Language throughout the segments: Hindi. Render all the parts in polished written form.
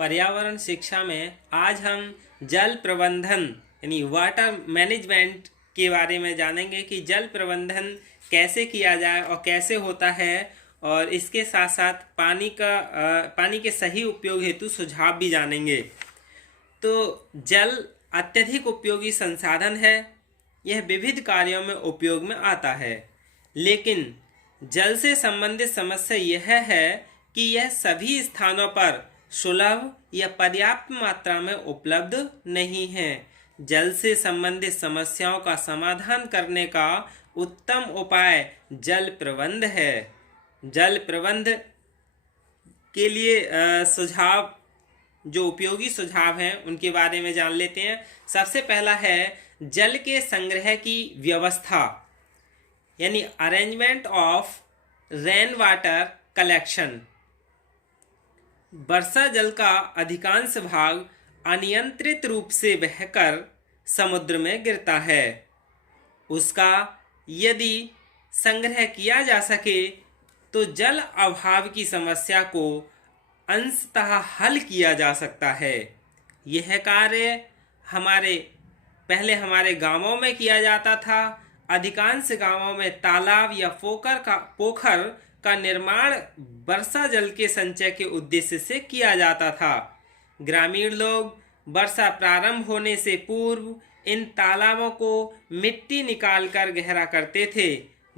पर्यावरण शिक्षा में आज हम जल प्रबंधन यानी वाटर मैनेजमेंट के बारे में जानेंगे कि जल प्रबंधन कैसे किया जाए और कैसे होता है, और इसके साथ साथ पानी के सही उपयोग हेतु सुझाव भी जानेंगे। तो जल अत्यधिक उपयोगी संसाधन है। यह विविध कार्यों में उपयोग में आता है, लेकिन जल से संबंधित समस्या यह है कि यह सभी स्थानों पर सुलभ या पर्याप्त मात्रा में उपलब्ध नहीं है। जल से संबंधित समस्याओं का समाधान करने का उत्तम उपाय जल प्रबंध है। जल प्रबंध के लिए सुझाव, जो उपयोगी सुझाव हैं उनके बारे में जान लेते हैं। सबसे पहला है जल के संग्रह की व्यवस्था, यानी arrangement of rain water collection. वर्षा जल का अधिकांश भाग अनियंत्रित रूप से बहकर समुद्र में गिरता है। उसका यदि संग्रह किया जा सके तो जल अभाव की समस्या को अंशतः हल किया जा सकता है। यह कार्य पहले हमारे गांवों में किया जाता था। अधिकांश गांवों में तालाब या पोखर का निर्माण वर्षा जल के संचय के उद्देश्य से किया जाता था। ग्रामीण लोग वर्षा प्रारंभ होने से पूर्व इन तालाबों को मिट्टी निकालकर गहरा करते थे।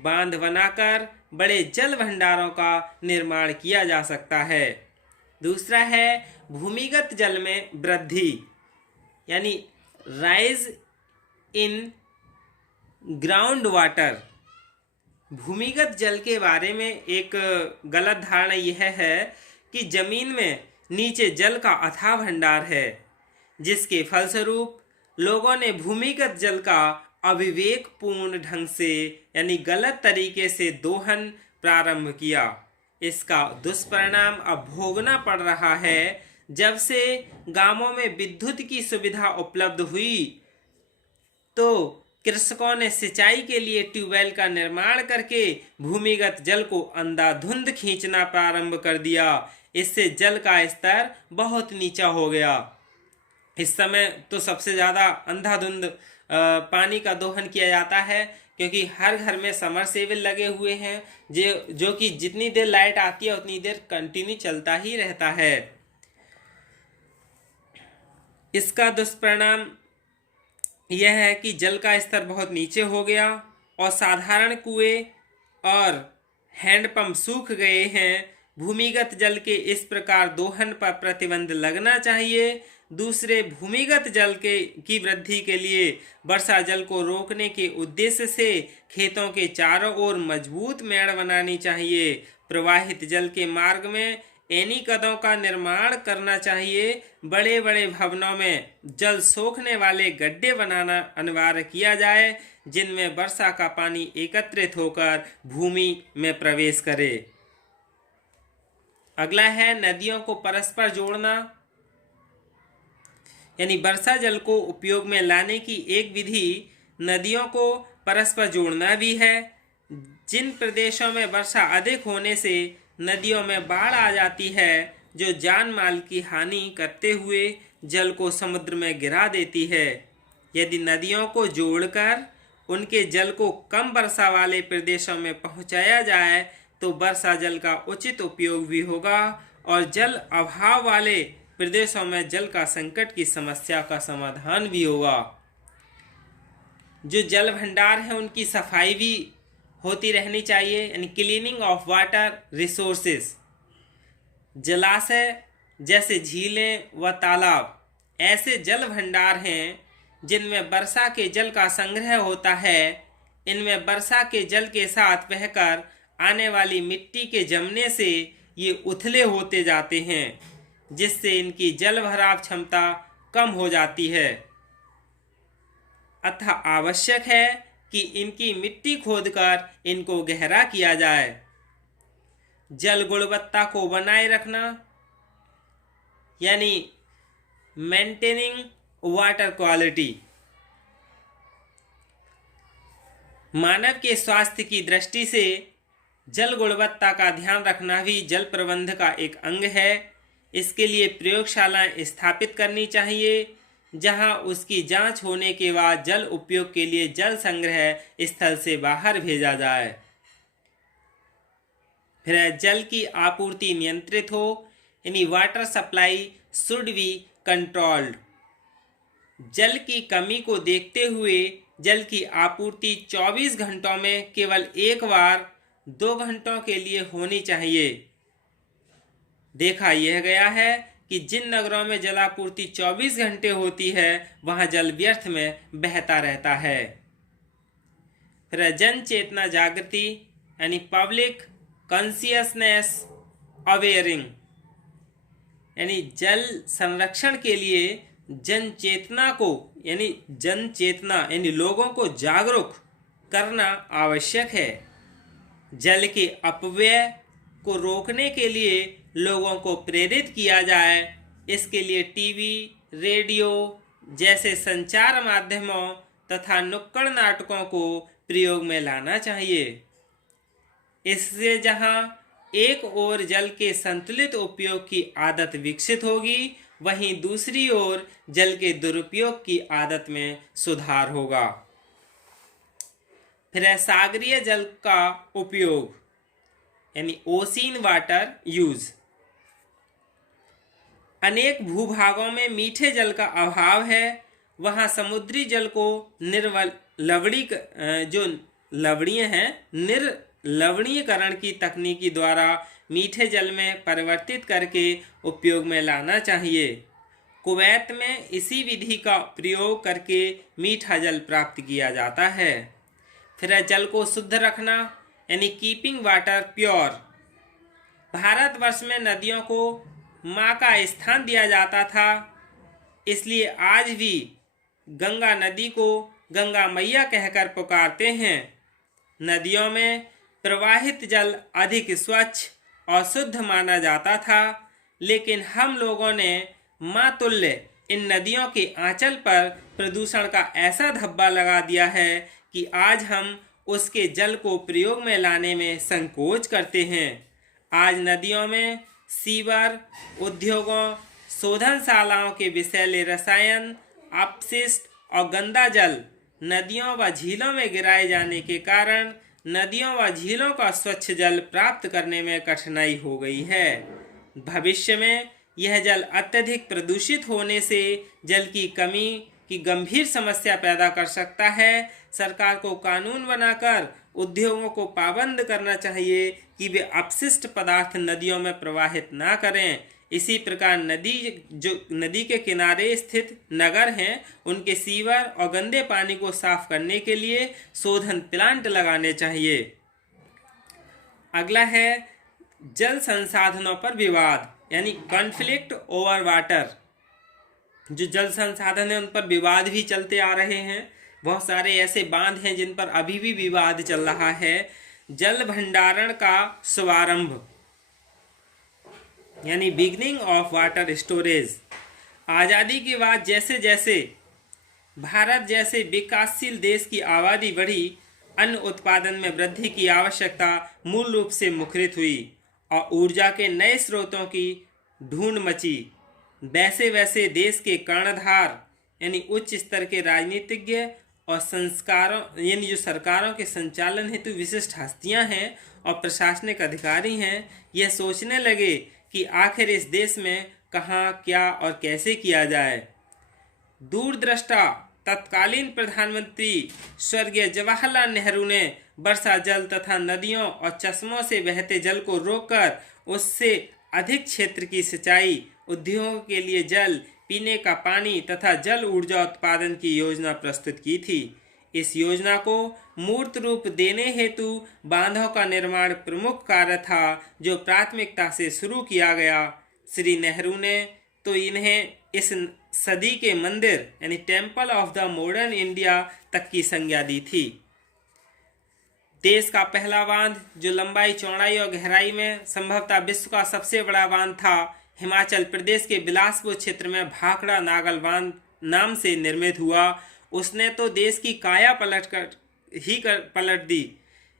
बांध बनाकर बड़े जल भंडारों का निर्माण किया जा सकता है। दूसरा है भूमिगत जल में वृद्धि, यानी राइज इन ग्राउंड वाटर। भूमिगत जल के बारे में एक गलत धारणा यह है कि जमीन में नीचे जल का अथाह भंडार है, जिसके फलस्वरूप लोगों ने भूमिगत जल का अविवेकपूर्ण ढंग से यानी गलत तरीके से दोहन प्रारंभ किया। इसका दुष्परिणाम अब भोगना पड़ रहा है। जब से गांवों में विद्युत की सुविधा उपलब्ध हुई तो कृषकों ने सिंचाई के लिए ट्यूबवेल का निर्माण करके भूमिगत जल को अंधाधुंध खींचना प्रारंभ कर दिया। इससे जल का स्तर बहुत नीचा हो गया। इस समय तो सबसे ज़्यादा अंधाधुंध पानी का दोहन किया जाता है, क्योंकि हर घर में समरसेबल लगे हुए हैं जो कि जितनी देर लाइट आती है उतनी देर कंटिन्यू चलता ही रहता है। इसका दुष्परिणाम यह है कि जल का स्तर बहुत नीचे हो गया और साधारण कुएं और हैंडपंप सूख गए हैं। भूमिगत जल के इस प्रकार दोहन पर प्रतिबंध लगना चाहिए। दूसरे, भूमिगत जल की वृद्धि के लिए वर्षा जल को रोकने के उद्देश्य से खेतों के चारों ओर मजबूत मेड़ बनानी चाहिए। प्रवाहित जल के मार्ग में एनीकदों का निर्माण करना चाहिए। बड़े बड़े भवनों में जल सोखने वाले गड्ढे बनाना अनिवार्य किया जाए, जिनमें वर्षा का पानी एकत्रित होकर भूमि में प्रवेश करे। अगला है नदियों को परस्पर जोड़ना, यानी वर्षा जल को उपयोग में लाने की एक विधि नदियों को परस्पर जोड़ना भी है। जिन प्रदेशों में वर्षा अधिक होने से नदियों में बाढ़ आ जाती है, जो जान माल की हानि करते हुए जल को समुद्र में गिरा देती है, यदि नदियों को जोड़कर उनके जल को कम वर्षा वाले प्रदेशों में पहुंचाया जाए तो वर्षा जल का उचित उपयोग भी होगा और जल अभाव वाले प्रदेशों में जल का संकट की समस्या का समाधान भी होगा। जो जल भंडार है उनकी सफाई भी होती रहनी चाहिए, यानी क्लीनिंग ऑफ वाटर रिसोर्सेस। जलाशय जैसे झीलें व तालाब ऐसे जल भंडार हैं जिनमें वर्षा के जल का संग्रह होता है। इनमें वर्षा के जल के साथ बहकर आने वाली मिट्टी के जमने से ये उथले होते जाते हैं, जिससे इनकी जल भराव क्षमता कम हो जाती है। अतः आवश्यक है कि इनकी मिट्टी खोदकर इनको गहरा किया जाए। जल गुणवत्ता को बनाए रखना, यानी मेंटेनिंग वाटर क्वालिटी। मानव के स्वास्थ्य की दृष्टि से जल गुणवत्ता का ध्यान रखना भी जल प्रबंध का एक अंग है। इसके लिए प्रयोगशालाएं स्थापित करनी चाहिए, जहां उसकी जांच होने के बाद जल उपयोग के लिए जल संग्रह स्थल से बाहर भेजा जाए। फिर जल की आपूर्ति नियंत्रित हो, यानी water supply should be controlled. जल की कमी को देखते हुए जल की आपूर्ति 24 घंटों में केवल एक बार 2 घंटों के लिए होनी चाहिए। देखा यह गया है कि जिन नगरों में जलापूर्ति 24 घंटे होती है वहां जल व्यर्थ में बहता रहता है। फिर जन चेतना जागृति यानी पब्लिक कॉन्शियसनेस अवेयरिंग, यानी जल संरक्षण के लिए जन चेतना यानी लोगों को जागरूक करना आवश्यक है। जल के अपव्यय को रोकने के लिए लोगों को प्रेरित किया जाए। इसके लिए टीवी, रेडियो जैसे संचार माध्यमों तथा नुक्कड़ नाटकों को प्रयोग में लाना चाहिए। इससे जहां एक ओर जल के संतुलित उपयोग की आदत विकसित होगी, वहीं दूसरी ओर जल के दुरुपयोग की आदत में सुधार होगा। फिर सागरीय जल का उपयोग यानी ओशियन वाटर यूज। अनेक भूभागों में मीठे जल का अभाव है। वहां समुद्री जल को निर्लवणीकरण की तकनीकी द्वारा मीठे जल में परिवर्तित करके उपयोग में लाना चाहिए। कुवैत में इसी विधि का प्रयोग करके मीठा जल प्राप्त किया जाता है। फिर जल को शुद्ध रखना यानी कीपिंग वाटर प्योर। भारतवर्ष में नदियों को माँ का स्थान दिया जाता था, इसलिए आज भी गंगा नदी को गंगा मैया कहकर पुकारते हैं। नदियों में प्रवाहित जल अधिक स्वच्छ और शुद्ध माना जाता था, लेकिन हम लोगों ने माँ तुल्य इन नदियों के आंचल पर प्रदूषण का ऐसा धब्बा लगा दिया है कि आज हम उसके जल को प्रयोग में लाने में संकोच करते हैं। आज नदियों में सीवर, उद्योगों, शोधनशालाओं के विषैले रसायन, अपशिष्ट और गंदा जल नदियों व झीलों में गिराए जाने के कारण नदियों व झीलों का स्वच्छ जल प्राप्त करने में कठिनाई हो गई है। भविष्य में यह जल अत्यधिक प्रदूषित होने से जल की कमी की गंभीर समस्या पैदा कर सकता है। सरकार को कानून बनाकर उद्योगों को पाबंद करना चाहिए कि वे अपशिष्ट पदार्थ नदियों में प्रवाहित ना करें। इसी प्रकार नदी के किनारे स्थित नगर हैं, उनके सीवर और गंदे पानी को साफ करने के लिए शोधन प्लांट लगाने चाहिए। अगला है जल संसाधनों पर विवाद यानी कॉन्फ्लिक्ट ओवर वाटर। जो जल संसाधन है उन पर विवाद भी चलते आ रहे हैं। बहुत सारे ऐसे बांध हैं जिन पर अभी भी विवाद चल रहा है। जल भंडारण का शुभारंभ यानी बिगनिंग ऑफ वाटर स्टोरेज। आज़ादी के बाद जैसे जैसे भारत जैसे विकासशील देश की आबादी बढ़ी, अन्न उत्पादन में वृद्धि की आवश्यकता मूल रूप से मुखरित हुई और ऊर्जा के नए स्रोतों की ढूंढ मची। वैसे वैसे देश के कर्णधार यानी उच्च स्तर के राजनीतिज्ञ और संस्कारों यानी जो सरकारों के संचालन हेतु विशिष्ट हस्तियां हैं और प्रशासनिक अधिकारी हैं, यह सोचने लगे कि आखिर इस देश में कहाँ, क्या और कैसे किया जाए। दूरदृष्टा तत्कालीन प्रधानमंत्री स्वर्गीय जवाहरलाल नेहरू ने वर्षा जल तथा नदियों और चश्मों से बहते जल को रोककर उससे अधिक क्षेत्र की सिंचाई, उद्योगों के लिए जल, पीने का पानी तथा जल ऊर्जा उत्पादन की योजना प्रस्तुत की थी। इस योजना को मूर्त रूप देने हेतु बांधों का निर्माण प्रमुख कार्य था, जो प्राथमिकता से शुरू किया गया। श्री नेहरू ने तो इन्हें इस सदी के मंदिर यानी temple of the modern India तक की संज्ञा दी थी। देश का पहला बांध जो लंबाई, चौड़ाई और गहराई में संभवतः विश्व का सबसे बड़ा बांध था, हिमाचल प्रदेश के बिलासपुर क्षेत्र में भाखड़ा नागल बांध नाम से निर्मित हुआ। उसने तो देश की काया पलट दी।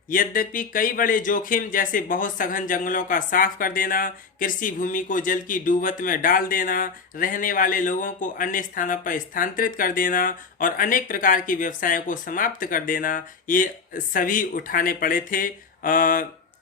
यद्यपि कई बड़े जोखिम जैसे बहुत सघन जंगलों का साफ कर देना, कृषि भूमि को जल की डूबत में डाल देना, रहने वाले लोगों को अन्य स्थानों पर स्थानांतरित कर देना और अनेक प्रकार के व्यवसायों को समाप्त कर देना, ये सभी उठाने पड़े थे।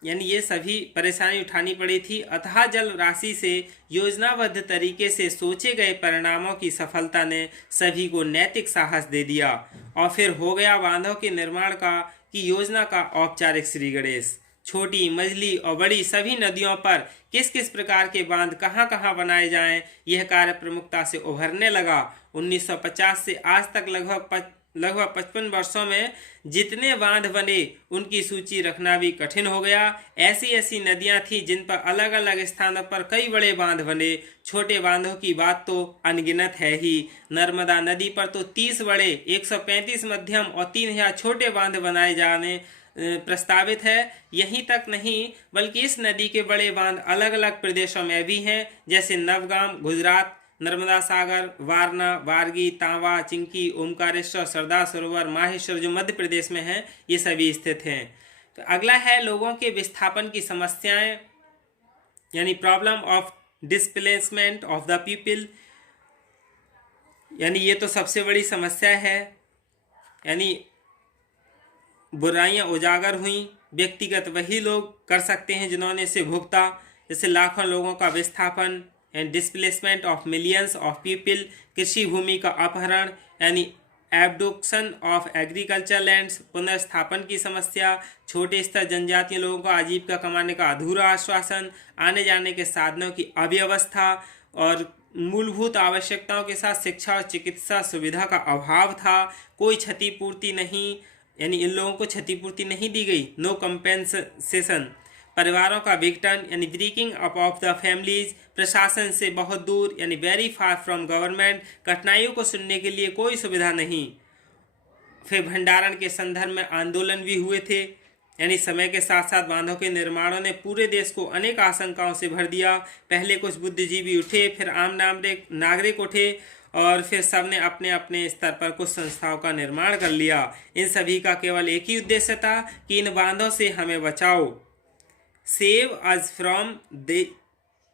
यानी ये सभी परेशानी उठानी पड़ी थी। अथाह जल राशि से योजनाबद्ध तरीके से सोचे गए परिणामों की सफलता ने सभी को नैतिक साहस दे दिया और फिर हो गया बांधों के निर्माण की योजना का औपचारिक श्री गणेश। छोटी, मझली और बड़ी सभी नदियों पर किस किस प्रकार के बांध कहाँ कहाँ बनाए जाएं, यह कार्य प्रमुखता से उभरने लगा। 1950 से आज तक लगभग 55 वर्षों में जितने बांध बने उनकी सूची रखना भी कठिन हो गया। ऐसी ऐसी नदियां थीं जिन पर अलग अलग स्थानों पर कई बड़े बांध बने। छोटे बांधों की बात तो अनगिनत है ही। नर्मदा नदी पर तो 30 बड़े, 135 मध्यम और 3000 छोटे बांध बनाए जाने प्रस्तावित है। यहीं तक नहीं बल्कि इस नदी के बड़े बांध अलग अलग प्रदेशों में भी हैं, जैसे नवगाम गुजरात, नर्मदा सागर, वारना, वारगी, तांवा, चिंकी, ओमकारेश्वर, सरदार सरोवर, माहेश्वर जो मध्य प्रदेश में है, ये सभी स्थित हैं। तो अगला है लोगों के विस्थापन की समस्याएं, यानी problem of displacement of the people. यानी ये तो सबसे बड़ी समस्या है। यानी बुराइयां उजागर हुई, व्यक्तिगत वही लोग कर सकते हैं जिन्होंने इसे भुगता, जैसे लाखों लोगों का विस्थापन and displacement of millions of people, कृषि भूमि का अपहरण यानी एब्डक्शन ऑफ एग्रीकल्चर लैंड्स, पुनर्स्थापन की समस्या, छोटे स्तर जनजातीय लोगों को आजीविका कमाने का अधूरा आश्वासन, आने जाने के साधनों की अव्यवस्था और मूलभूत आवश्यकताओं के साथ शिक्षा और चिकित्सा सुविधा का अभाव था। कोई क्षतिपूर्ति नहीं, यानी इन लोगों को क्षतिपूर्ति नहीं दी गई, नो कंपेंसेशन। परिवारों का विघटन यानी breaking up of the families, प्रशासन से बहुत दूर यानी वेरी फार फ्रॉम गवर्नमेंट, कठिनाइयों को सुनने के लिए कोई सुविधा नहीं। फिर भंडारण के संदर्भ में आंदोलन भी हुए थे, यानी समय के साथ साथ बांधों के निर्माणों ने पूरे देश को अनेक आशंकाओं से भर दिया। पहले कुछ बुद्धिजीवी उठे, फिर आम नागरिक उठे और फिर सबने अपने अपने स्तर पर कुछ संस्थाओं का निर्माण कर लिया। इन सभी का केवल एक ही उद्देश्य था कि इन बांधों से हमें बचाओ, save us from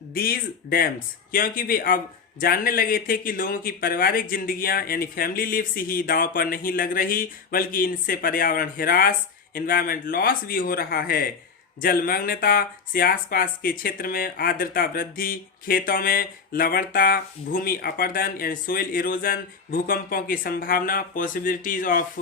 these dams, क्योंकि वे अब जानने लगे थे कि लोगों की पारिवारिक जिंदगियां यानी फैमिली लिव्स ही दांव पर नहीं लग रही, बल्कि इनसे पर्यावरण ह्रास, एनवायरमेंट लॉस भी हो रहा है। जलमग्नता से आसपास के क्षेत्र में आर्द्रता वृद्धि, खेतों में लवणता, भूमि अपरदन यानी सोइल इरोजन, भूकंपों की संभावना, पॉसिबिलिटीज ऑफ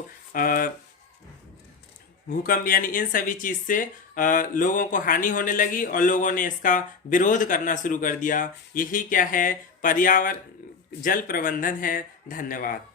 भूकंप, यानी इन सभी चीज़ से लोगों को हानि होने लगी और लोगों ने इसका विरोध करना शुरू कर दिया। यही क्या है, पर्यावरण जल प्रबंधन है। धन्यवाद।